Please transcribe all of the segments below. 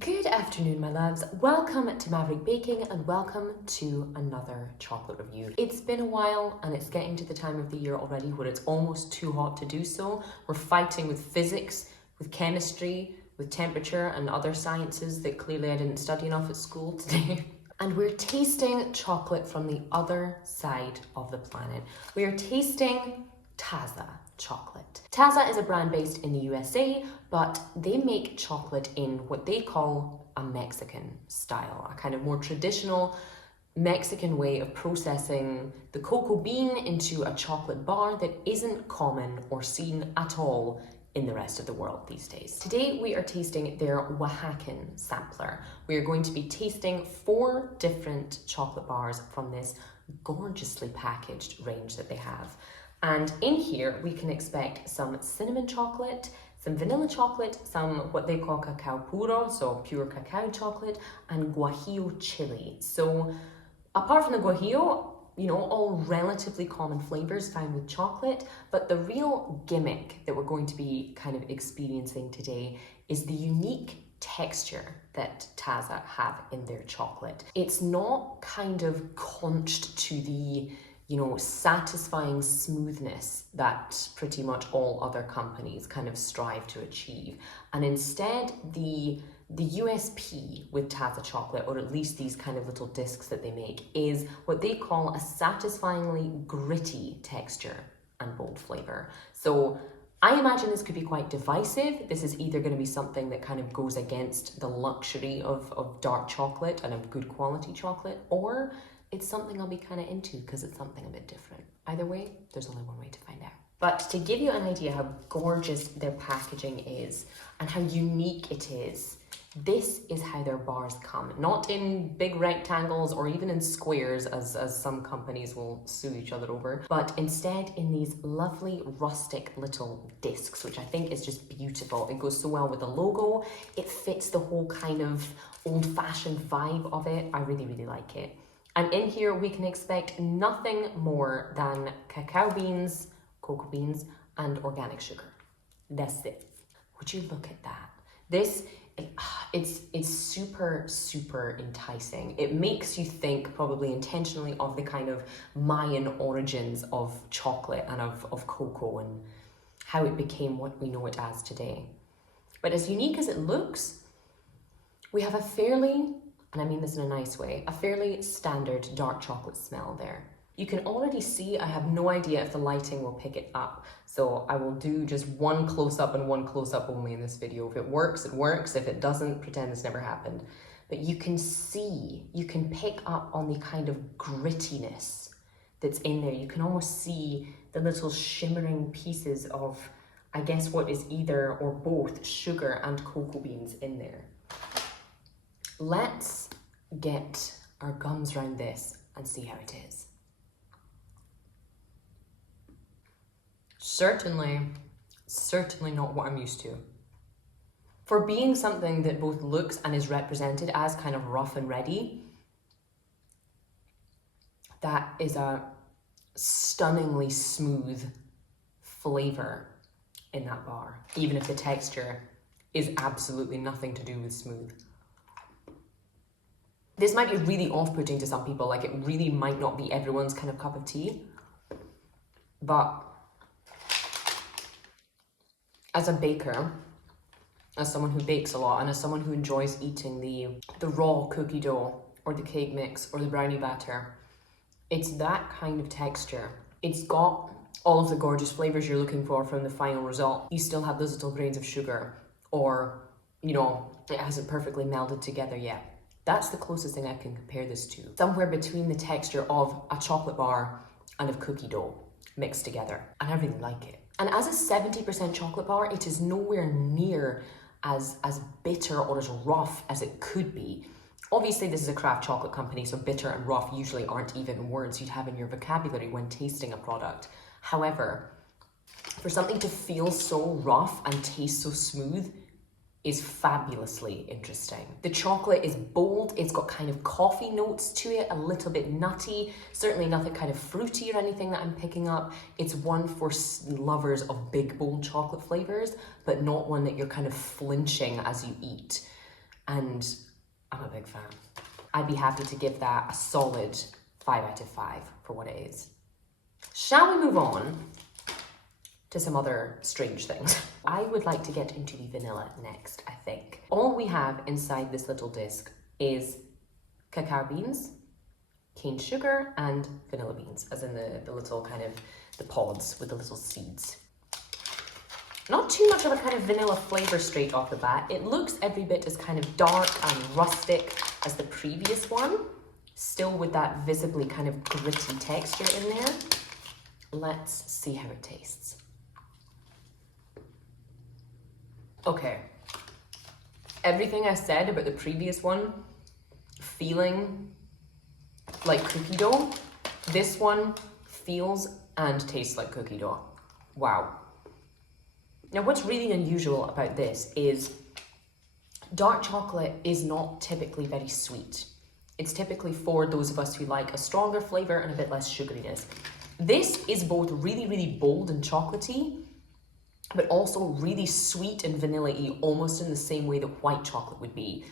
Good afternoon, my loves. Welcome to Maverick Baking and welcome to another chocolate review. It's been a while and it's getting to the time of the year already where it's almost too hot to do so. We're fighting with physics, with chemistry, with temperature and other sciences that clearly I didn't study enough at school today. And we're tasting chocolate from the other side of the planet. We are tasting Taza chocolate. Taza is a brand based in the USA, but they make chocolate in what they call a Mexican style, a kind of more traditional Mexican way of processing the cocoa bean into a chocolate bar that isn't common or seen at all in the rest of the world these days. Today we are tasting their Oaxacan sampler. We are going to be tasting 4 different chocolate bars from this gorgeously packaged range that they have. And in here, we can expect some cinnamon chocolate, some vanilla chocolate, some what they call cacao puro, so pure cacao chocolate, and guajillo chili. So apart from the guajillo, all relatively common flavors found with chocolate, but the real gimmick that we're going to be kind of experiencing today is the unique texture that Taza have in their chocolate. It's not kind of conched to the satisfying smoothness that pretty much all other companies kind of strive to achieve. And instead, the USP with Taza chocolate, or at least these kind of little discs that they make, is what they call a satisfyingly gritty texture and bold flavor. So I imagine this could be quite divisive. This is either going to be something that kind of goes against the luxury of dark chocolate and of good quality chocolate, or it's something I'll be kind of into because it's something a bit different. Either way, there's only one way to find out. But to give you an idea how gorgeous their packaging is and how unique it is, this is how their bars come. Not in big rectangles or even in squares, as some companies will sue each other over, but instead in these lovely rustic little discs, which I think is just beautiful. It goes so well with the logo. It fits the whole kind of old-fashioned vibe of it. I really, really like it. And in here, we can expect nothing more than cacao beans, cocoa beans, and organic sugar. That's it. Would you look at that? This, it's super, super enticing. It makes you think, probably intentionally, of the kind of Mayan origins of chocolate and of cocoa and how it became what we know it as today. But as unique as it looks, we have a fairly, and I mean this in a nice way, a fairly standard dark chocolate smell there. You can already see I have no idea if the lighting will pick it up, so I will do just one close-up and one close-up only in this video. If it works, it works. If it doesn't, pretend this never happened. But you can see, you can pick up on the kind of grittiness that's in there. You can almost see the little shimmering pieces of, I guess, what is either or both sugar and cocoa beans in there. Let's get our gums around this and see how it is. Certainly not what I'm used to. For being something that both looks and is represented as kind of rough and ready, that is a stunningly smooth flavor in that bar, even if the texture is absolutely nothing to do with smooth. This might be really off-putting to some people, like it really might not be everyone's kind of cup of tea, but as a baker, as someone who bakes a lot, and as someone who enjoys eating the raw cookie dough or the cake mix or the brownie batter, it's that kind of texture. It's got all of the gorgeous flavors you're looking for from the final result. You still have those little grains of sugar, or, it hasn't perfectly melded together yet. That's the closest thing I can compare this to. Somewhere between the texture of a chocolate bar and of cookie dough mixed together. And I really like it. And as a 70% chocolate bar, it is nowhere near as bitter or as rough as it could be. Obviously, this is a craft chocolate company, so bitter and rough usually aren't even words you'd have in your vocabulary when tasting a product. However, for something to feel so rough and taste so smooth is fabulously interesting. The chocolate is bold, it's got kind of coffee notes to it, a little bit nutty, certainly nothing kind of fruity or anything that I'm picking up. It's one for lovers of big, bold chocolate flavors, but not one that you're kind of flinching as you eat. and I'm a big fan. I'd be happy to give that a solid 5 out of 5 for what it is. Shall we move on to some other strange things? I would like to get into the vanilla next, I think. All we have inside this little disc is cacao beans, cane sugar, and vanilla beans, as in the little kind of the pods with the little seeds. Not too much of a kind of vanilla flavor straight off the bat. It looks every bit as kind of dark and rustic as the previous one, still with that visibly kind of gritty texture in there. Let's see how it tastes. Okay, everything I said about the previous one, feeling like cookie dough, this one feels and tastes like cookie dough. Wow. Now, what's really unusual about this is dark chocolate is not typically very sweet. It's typically for those of us who like a stronger flavor and a bit less sugariness. This is both really, really bold and chocolatey, but also really sweet and vanilla-y, almost in the same way that white chocolate would be.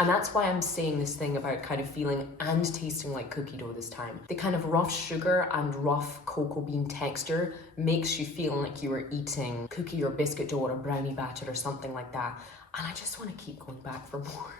And that's why I'm saying this thing about kind of feeling and tasting like cookie dough this time. The kind of rough sugar and rough cocoa bean texture makes you feel like you are eating cookie or biscuit dough or a brownie batter or something like that. And I just want to keep going back for more.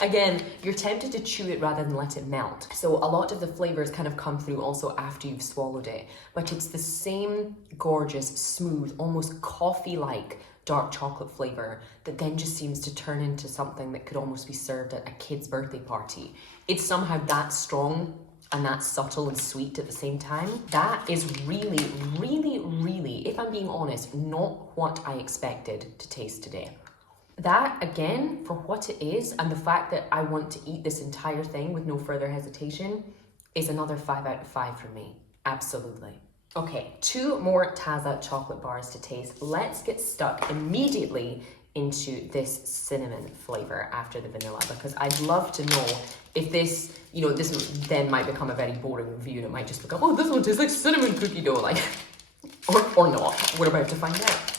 Again, you're tempted to chew it rather than let it melt. So a lot of the flavors kind of come through also after you've swallowed it. But it's the same gorgeous, smooth, almost coffee-like dark chocolate flavor that then just seems to turn into something that could almost be served at a kid's birthday party. It's somehow that strong and that subtle and sweet at the same time. That is really, really, really, if I'm being honest, not what I expected to taste today. That, again, for what it is, and the fact that I want to eat this entire thing with no further hesitation, is another 5 out of 5 for me. Absolutely. Okay, 2 more Taza chocolate bars to taste. Let's get stuck immediately into this cinnamon flavor after the vanilla, because I'd love to know if this, this then might become a very boring review, and it might just become, oh, this one tastes like cinnamon cookie dough, like, or not. We're about to find out.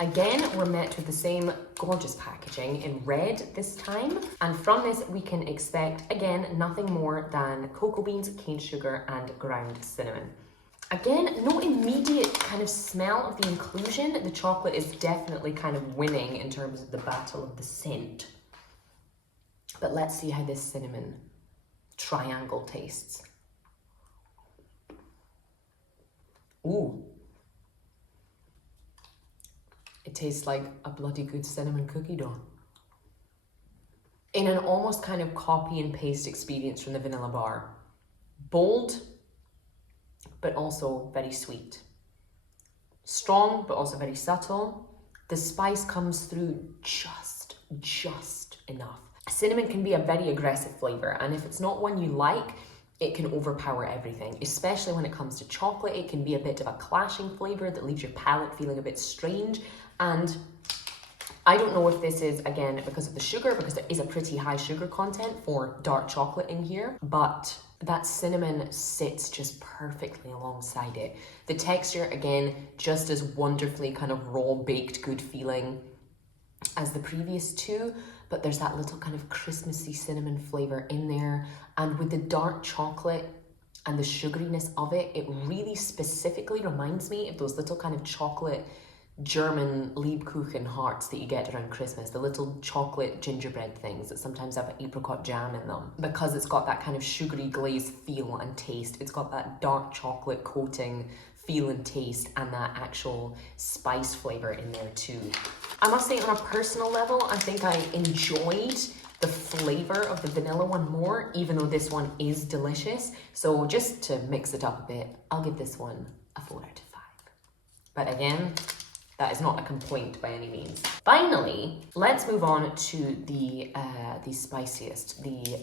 Again, we're met with the same gorgeous packaging in red this time. And from this, we can expect, again, nothing more than cocoa beans, cane sugar, and ground cinnamon. Again, no immediate kind of smell of the inclusion. The chocolate is definitely kind of winning in terms of the battle of the scent. But let's see how this cinnamon triangle tastes. Ooh. It tastes like a bloody good cinnamon cookie dough. In an almost kind of copy and paste experience from the vanilla bar. Bold, but also very sweet. Strong, but also very subtle. The spice comes through just enough. Cinnamon can be a very aggressive flavor, and if it's not one you like, it can overpower everything, especially when it comes to chocolate. It can be a bit of a clashing flavor that leaves your palate feeling a bit strange. And I don't know if this is, again, because of the sugar, because there is a pretty high sugar content for dark chocolate in here, but that cinnamon sits just perfectly alongside it. The texture, again, just as wonderfully kind of raw, baked, good feeling as the previous two, but there's that little kind of Christmassy cinnamon flavor in there. And with the dark chocolate and the sugariness of it, it really specifically reminds me of those little kind of chocolate German Lebkuchen hearts that you get around Christmas, the little chocolate gingerbread things that sometimes have apricot jam in them, because it's got that kind of sugary glaze feel and taste. It's got that dark chocolate coating feel and taste, and that actual spice flavor in there too. I must say, on a personal level, I think I enjoyed the flavor of the vanilla one more, even though this one is delicious. So just to mix it up a bit, I'll give this one a 4 out of 5. But again, that is not a complaint by any means. Finally, let's move on to the spiciest, the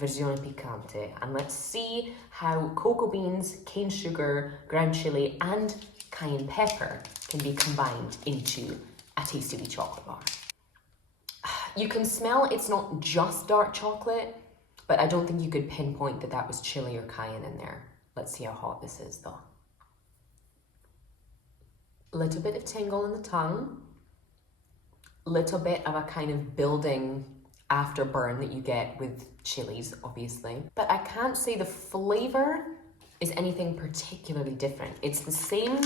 versione picante, and let's see how cocoa beans, cane sugar, ground chili, and cayenne pepper can be combined into a tasty wee chocolate bar. You can smell it's not just dark chocolate, but I don't think you could pinpoint that that was chili or cayenne in there. Let's see how hot this is though. A little bit of tingle in the tongue, little bit of a kind of building afterburn that you get with chilies, obviously. But I can't say the flavor is anything particularly different. It's the same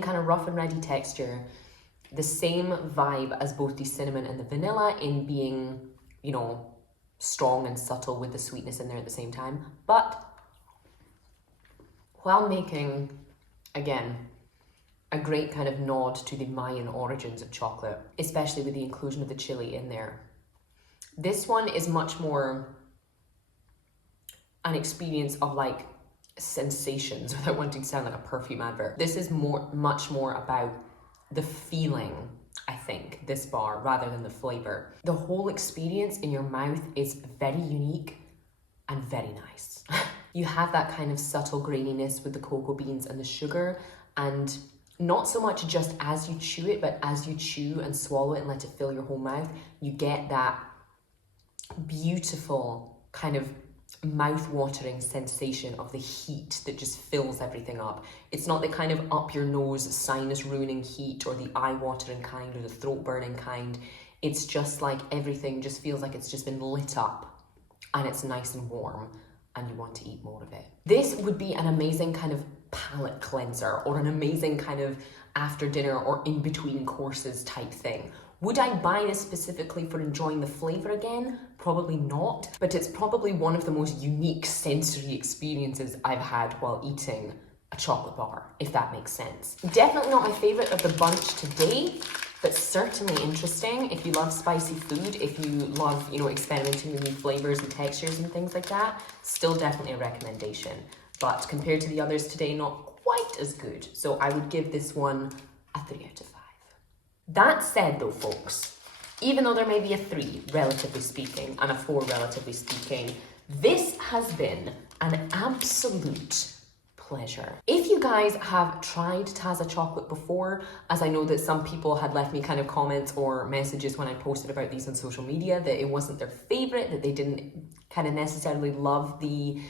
kind of rough and ready texture, the same vibe as both the cinnamon and the vanilla in being, you know, strong and subtle with the sweetness in there at the same time. But while making, again, a great kind of nod to the Mayan origins of chocolate, especially with the inclusion of the chili in there, this one is much more an experience of like sensations without wanting to sound like a perfume advert. This is much more about the feeling, I think, this bar, rather than the flavor. The whole experience in your mouth is very unique and very nice. You have that kind of subtle graininess with the cocoa beans and the sugar, and not so much just as you chew it, but as you chew and swallow it and let it fill your whole mouth, you get that beautiful kind of mouth-watering sensation of the heat that just fills everything up. It's not the kind of up your nose sinus-ruining heat or the eye-watering kind or the throat-burning kind. It's just like everything just feels like it's just been lit up and it's nice and warm and you want to eat more of it. This would be an amazing kind of palate cleanser or an amazing kind of after dinner or in between courses type thing. Would I buy this specifically for enjoying the flavor again? Probably not, but it's probably one of the most unique sensory experiences I've had while eating a chocolate bar, if that makes sense. Definitely not my favorite of the bunch today, but certainly interesting. If you love spicy food, if you love, you know, experimenting with new flavors and textures and things like that, still definitely a recommendation. But compared to the others today, not quite as good. So I would give this one a 3 out of 5. That said though, folks, even though there may be a 3, relatively speaking, and a 4, relatively speaking, this has been an absolute pleasure. If you guys have tried Taza chocolate before, as I know that some people had left me kind of comments or messages when I posted about these on social media, that it wasn't their favorite, that they didn't kind of necessarily love the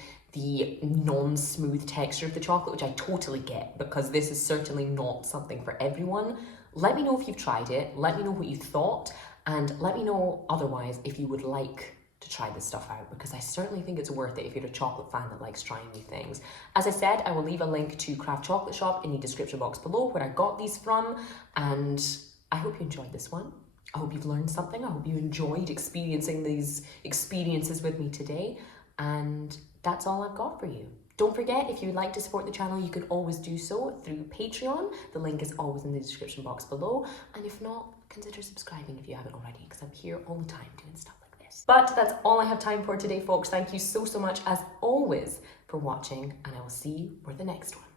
non-smooth texture of the chocolate, which I totally get, because this is certainly not something for everyone. Let me know if you've tried it, let me know what you thought, and let me know otherwise if you would like to try this stuff out, because I certainly think it's worth it if you're a chocolate fan that likes trying new things. As I said, I will leave a link to Craft Chocolate Shop in the description box below where I got these from, and I hope you enjoyed this one. I hope you've learned something. I hope you enjoyed experiencing these experiences with me today, and that's all I've got for you. Don't forget, if you'd like to support the channel, you can always do so through Patreon. The link is always in the description box below. And if not, consider subscribing if you haven't already, because I'm here all the time doing stuff like this. But that's all I have time for today, folks. Thank you so much, as always, for watching, and I will see you for the next one.